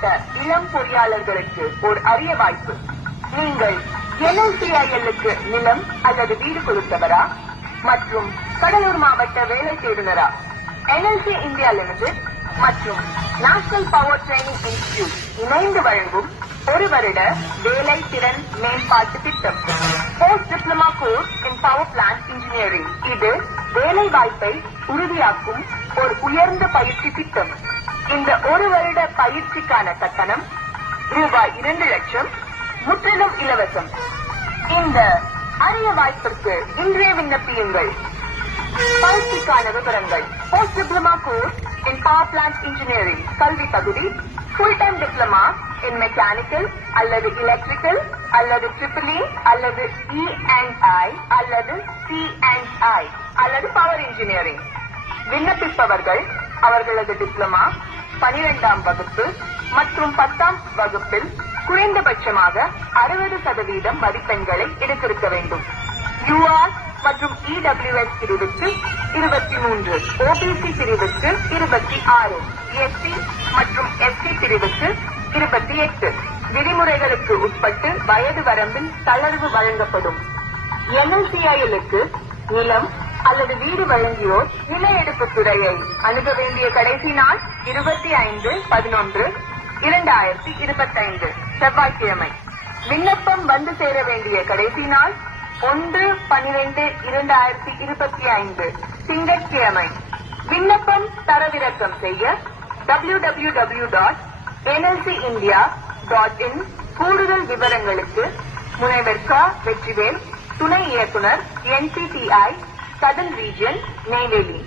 மாவட்ட இளம் பொறியாளர்களுக்கு ஒரு அரிய வாய்ப்பு. நீங்கள் NLCIL-க்கு நிலம் அல்லது வீடு கொடுத்தவரா மற்றும் கடலூர் மாவட்ட வேலை தேடுனரா? NLC இந்தியா லிமிடெட் மற்றும் நேஷனல் பவர் ட்ரைனிங் இன்ஸ்டிடியூட் இணைந்து வழங்கும் ஒரு வருட வேலை திறன் மேம்பாட்டு திட்டம், போஸ்ட் டிப்ளமா கோர்ஸ் இன் பவர் பிளான்ட் இன்ஜினியரிங். இது வேலை வாய்ப்பை உறுதியாக்கும் ஒரு உயர்ந்த பயிற்சி திட்டம். இந்த ஒரு வருட பயிற்சிக்கான கட்டணம் ரூபாய் 2 லட்சம், முற்றிலும் இலவசம். இந்த அரிய வாய்ப்பிற்கு இன்றைய விண்ணப்பியுங்கள். பயிற்சிக்கான விவரங்கள்: போஸ்ட் டிப்ளமா கோர்ஸ் இன் பவர் பிளான்ட் இன்ஜினியரிங் கல்வி தகுதி, full time diploma in mechanical அல்லது எலக்ட்ரிக்கல் அல்லது EEE அல்லது E&I அல்லது C&I அல்லது பவர் இன்ஜினியரிங். விண்ணப்பிப்பவர்கள் அவர்களது டிப்ளமா 12ஆம் வகுப்பு மற்றும் 10ஆம் வகுப்பில் குறைந்தபட்சமாக 60% மதிப்பெண்களை எடுத்திருக்க வேண்டும். UR மற்றும் EWS பிரிவுக்கு 23, OBC பிரிவுக்கு 26, SC மற்றும் SC பிரிவுக்கு 28. விதிமுறைகளுக்கு உட்பட்டு வயது வரம்பில் தளர்வு வழங்கப்படும். NLCIL-க்கு நிலம் அல்லது வீடு வழங்கியோர் நில எடுப்பு துறையை அணுக வேண்டிய கடைசி நாள் 25/11/2025 செவ்வாய்க்கிழமை. விண்ணப்பம் வந்து சேர வேண்டிய கடைசி நாள் 1/12/2025 திங்கட்கிழமை. விண்ணப்பம் தரவிறக்கம் செய்ய www.nlcindia.in. கூடுதல் விவரங்களுக்கு முனைவர் க. வெற்றிவேல், துணை இயக்குனர், NCTI, Southern Region, நெய்வேலி.